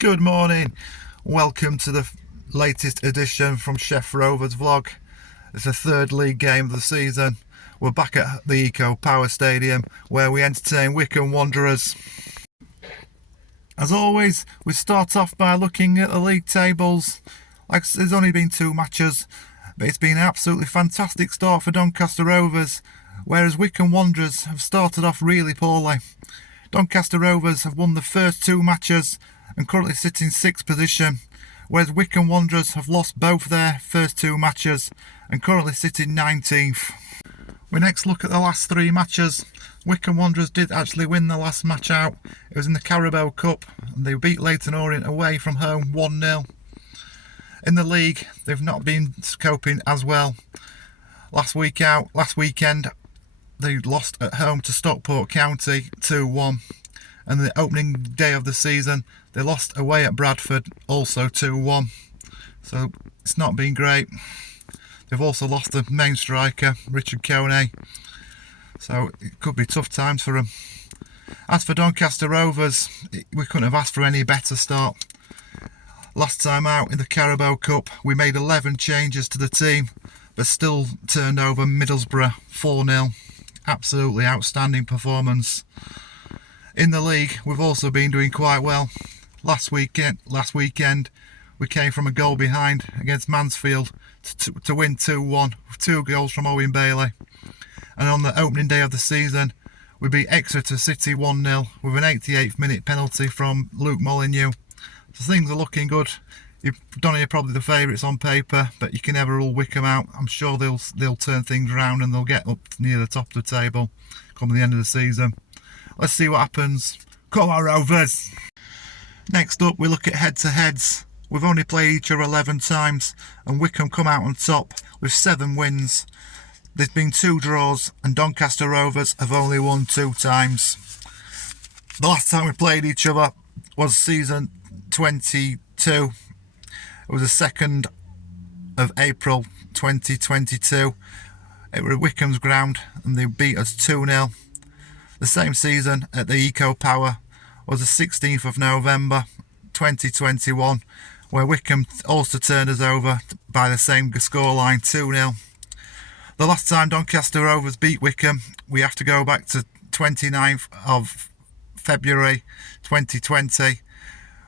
Good morning, welcome to the latest edition from Chef Rover's vlog. It's the third league game of the season. We're back at the Eco Power Stadium where we entertain Wycombe Wanderers. As always, we start off by looking at the league tables. There's only been 2 matches, but it's been an absolutely fantastic start for Doncaster Rovers, whereas Wycombe Wanderers have started off really poorly. Doncaster Rovers have won the first 2 matches and currently sit in 6th position, whereas Wycombe Wanderers have lost both their first 2 matches and currently sit in 19th. We next look at the last 3 matches. Wycombe Wanderers did actually win the last match out. It was in the Carabao Cup and they beat Leyton Orient away from home 1-0. In the league, they've not been coping as well. Last weekend, they lost at home to Stockport County 2-1. And the opening day of the season, they lost away at Bradford, also 2-1. So it's not been great. They've also lost the main striker, Richard Coney. So it could be tough times for them. As for Doncaster Rovers, we couldn't have asked for any better start. Last time out in the Carabao Cup, we made 11 changes to the team, but still turned over Middlesbrough 4-0. Absolutely outstanding performance. In the league, we've also been doing quite well. Last weekend, we came from a goal behind against Mansfield to win 2-1 with 2 goals from Owen Bailey. And on the opening day of the season, we beat Exeter City 1-0 with an 88th minute penalty from Luke Molyneux. So things are looking good. Donny are probably the favourites on paper, but you can never rule Wycombe out. I'm sure they'll turn things around and they'll get up near the top of the table come the end of the season. Let's see what happens. Come on, Rovers! Next up, we look at head-to-heads. We've only played each other 11 times, and Wycombe come out on top with 7 wins. There's been 2 draws, and Doncaster Rovers have only won 2 times. The last time we played each other was season 22. It was the 2nd of April 2022. It was at Wycombe's ground, and they beat us 2-0. The same season at the Eco Power was the 16th of November 2021, where Wycombe also turned us over by the same scoreline, 2-0. The last time Doncaster Rovers beat Wycombe, we have to go back to 29th of February 2020,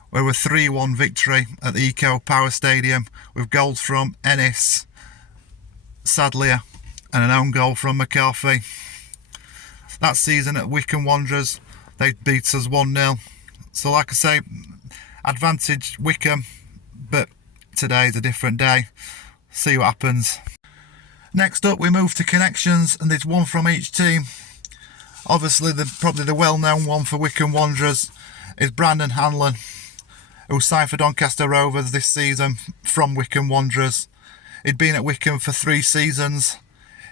where we're 3-1 victory at the Eco Power Stadium with goals from Ennis, Sadlier and an own goal from McCarthy. That season at Wycombe Wanderers, they beat us 1-0. So like I say, advantage Wycombe, but today's a different day. See what happens. Next up, we move to connections, and there's 1 from each team. Obviously, probably the well-known one for Wycombe Wanderers is Brandon Hanlon, who signed for Doncaster Rovers this season from Wycombe Wanderers. He'd been at Wycombe for 3 seasons.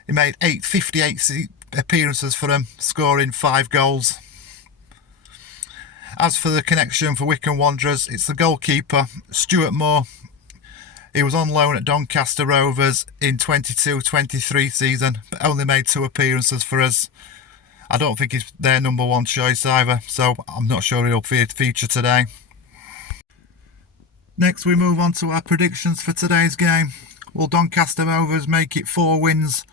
He made 58 appearances for them, scoring 5 goals. As for the connection for Wycombe Wanderers, it's the goalkeeper, Stuart Moore. He was on loan at Doncaster Rovers in 22-23 season, but only made 2 appearances for us. I don't think he's their number 1 choice either, so I'm not sure he'll feature today. Next, we move on to our predictions for today's game. Will Doncaster Rovers make it 4 wins,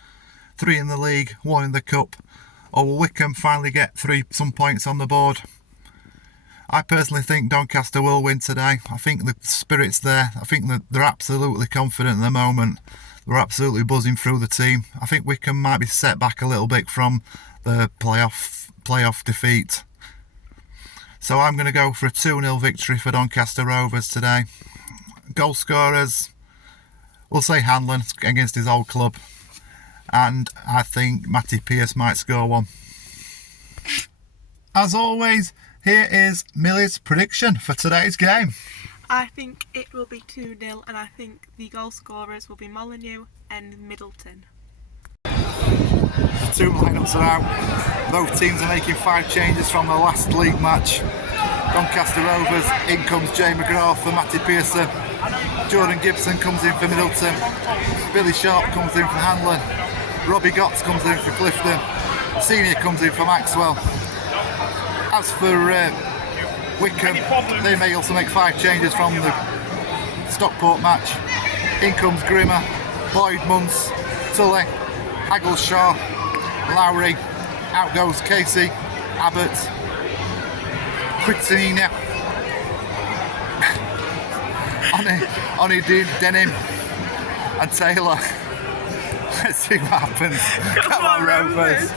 3 in the league, 1 in the cup, or will Wycombe finally get some points on the board? I personally think Doncaster will win today. I think the spirit's there. I think that they're absolutely confident at the moment. They're absolutely buzzing through the team. I think Wycombe might be set back a little bit from the playoff defeat. So I'm going to go for a 2-0 victory for Doncaster Rovers today. Goal scorers, we'll say Hanlon against his old club. And I think Matty Pearce might score 1. As always, here is Millie's prediction for today's game. I think it will be 2-0, and I think the goal scorers will be Molyneux and Middleton. The 2 lineups are out. Both teams are making 5 changes from the last league match. Doncaster Rovers, in comes Jay McGrath for Matty Pearson. Jordan Gibson comes in for Middleton. Billy Sharp comes in for Hanlon. Robbie Gotts comes in for Clifton. Senior comes in for Maxwell. As for Wycombe, they may also make 5 changes from the Stockport match. In comes Grimmer, Boyd, Munce, Tully, Haggleshaw, Lowry. Out goes Casey, Abbott, Quitzina, Oni Denim and Taylor. Let's see what happens. Come on, Rovers.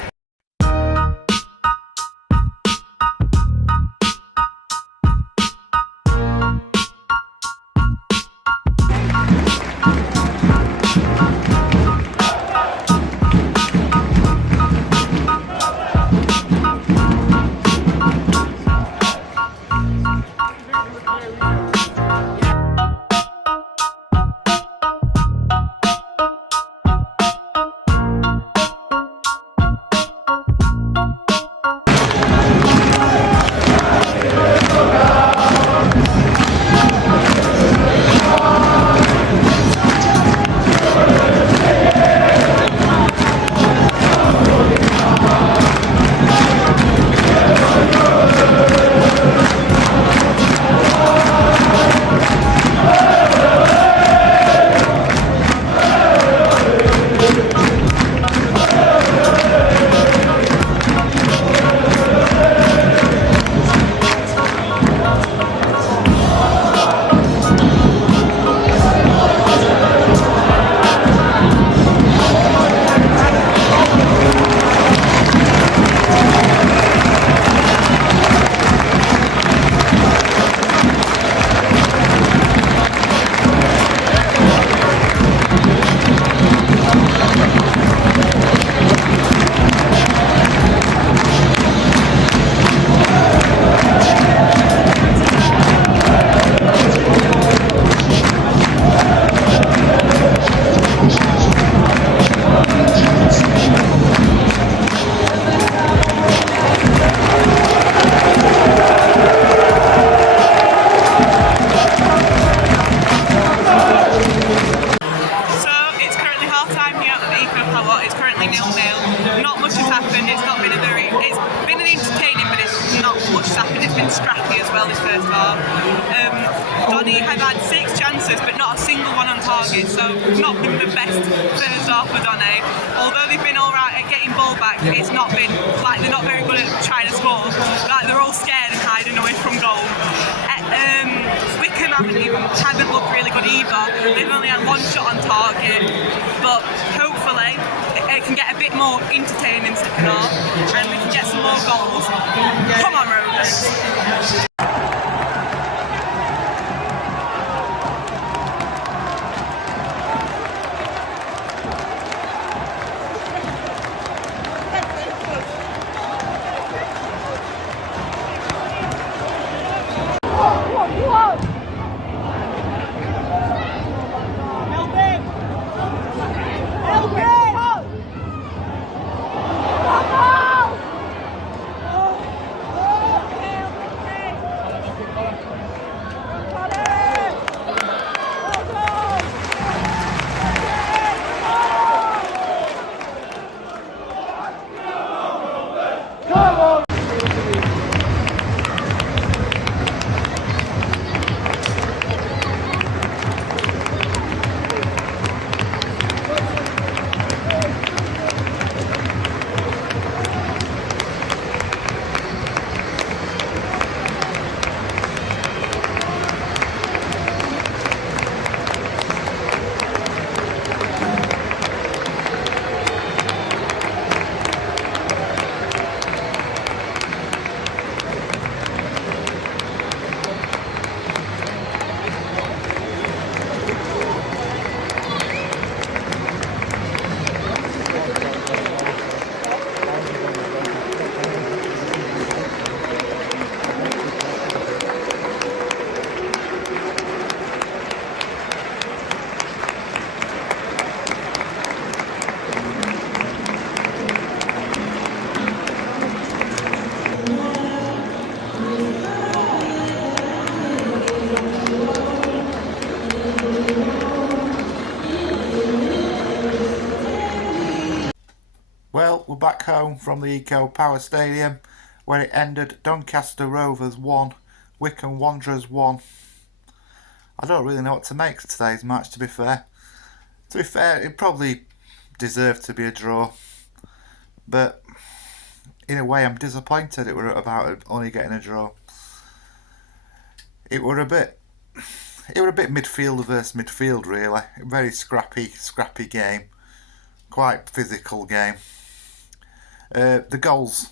Scrappy as well this first half. Donny have had 6 chances but not a single one on target, so not been the best first half for Donny. Although they've been alright at getting ball back, it's not been like they're not very good at trying to score. Like they're all scared and hiding away from goal. Wycombe haven't looked really good either. They've only had 1 shot on target, but hopefully it can get a bit more entertaining second half and we can get some more goals. Come on, Rovers. Well, we're back home from the Eco Power Stadium where it ended Doncaster Rovers 1, Wycombe Wanderers 1. I don't really know what to make of today's match, to be fair. To be fair, it probably deserved to be a draw. But in a way, I'm disappointed it were about only getting a draw. It were a bit midfield versus midfield, really. A very scrappy game. Quite physical game. The goals.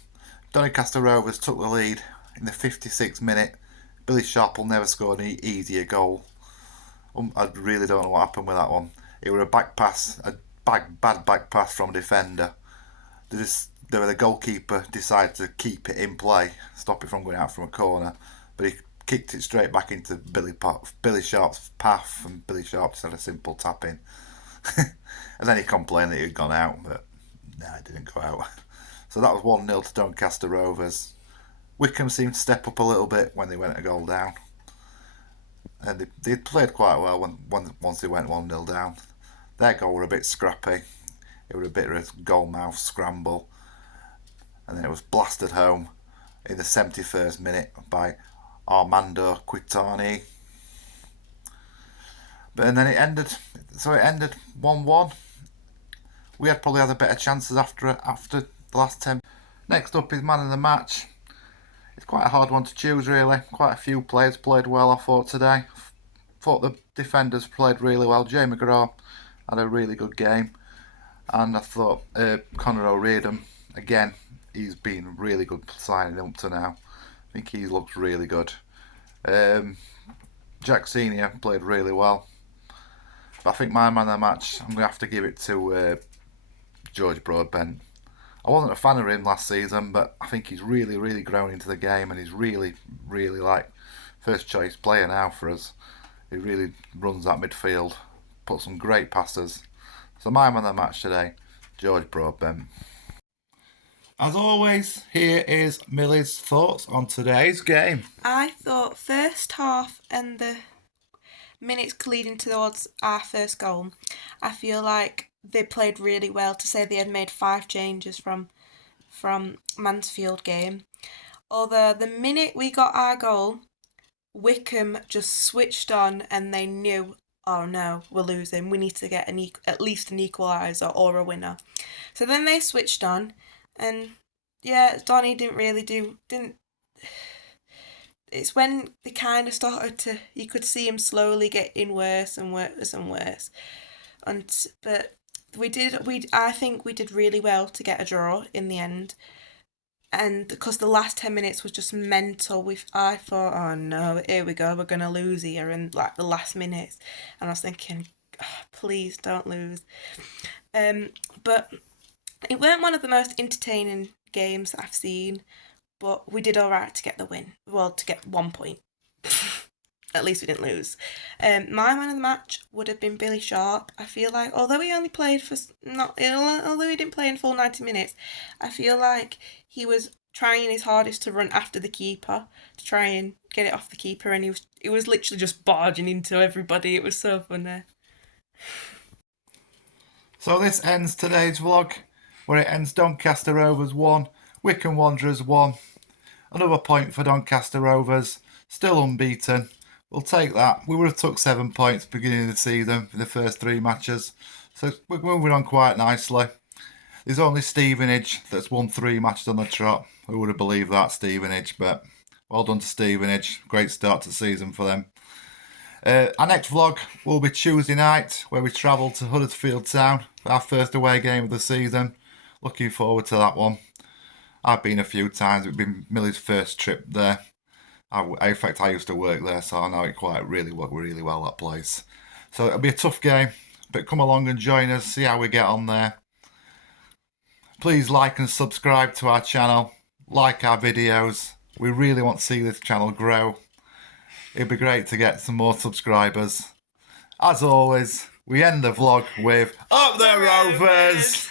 Doncaster Rovers took the lead in the 56th minute. Billy Sharp will never score an easier goal. I really don't know what happened with that one. It was a back pass, bad back pass from a defender. The goalkeeper decided to keep it in play, stop it from going out from a corner, but he kicked it straight back into Billy Sharp's path, and Billy Sharp just had a simple tap in. And then he complained that he had gone out, but no, it didn't go out. So that was 1-0 to Doncaster Rovers. Wycombe seemed to step up a little bit when they went a goal down. And they played quite well once they went 1-0 down. Their goal were a bit scrappy. It was a bit of a goal mouth scramble. And then it was blasted home in the 71st minute by Armando Quitani. And then it ended 1-1. We had probably had better chances after the last 10. Next up is man of the match. It's quite a hard one to choose, really. Quite a few players played well, I thought, today. Thought the defenders played really well. Jay McGraw had a really good game. And I thought Conor O'Riordan, again, he's been really good signing up to now. I think he looks really good. Jack Senior played really well. But I think my man of the match, I'm going to have to give it to George Broadbent. I wasn't a fan of him last season, but I think he's really grown into the game, and he's really like first choice player now for us. He really runs that midfield, puts some great passes. So my man of the match today, George Broadbent. As always, here is Millie's thoughts on today's game. I thought first half and the minutes leading towards our first goal, I feel like they played really well. To say they had made 5 changes from Mansfield game. Although the minute we got our goal, Wycombe just switched on and they knew, oh no, we're losing. We need to get at least an equaliser or a winner. So then they switched on, and yeah, Donny didn't. It's when they kind of started to, you could see him slowly getting worse and worse and worse. But I think we did really well to get a draw in the end. And because the last 10 minutes was just mental, I thought, oh no, here we go, we're going to lose here in like the last minutes. And I was thinking, oh, please don't lose. But it weren't one of the most entertaining games that I've seen, but we did all right to get the win. Well, to get 1 point. At least we didn't lose. My man of the match would have been Billy Sharp. I feel like, although he didn't play in full 90 minutes, I feel like he was trying his hardest to run after the keeper to try and get it off the keeper, and he was literally just barging into everybody. It was so funny. So this ends today's vlog, where it ends Doncaster Rovers 1, Wycombe Wanderers 1. Another point for Doncaster Rovers, still unbeaten. We'll take that. We would have took 7 points beginning of the season in the first 3 matches. So we're moving on quite nicely. There's only Stevenage that's won 3 matches on the trot. Who would have believed that, Stevenage? But well done to Stevenage. Great start to the season for them. Our next vlog will be Tuesday night, where we travel to Huddersfield Town for our first away game of the season. Looking forward to that one. I've been a few times. It's been Millie's first trip there. In fact, I used to work there, so I know it really well, that place. So it'll be a tough game, but come along and join us, see how we get on there. Please like and subscribe to our channel, like our videos. We really want to see this channel grow. It'd be great to get some more subscribers. As always, we end the vlog with Up the Rovers!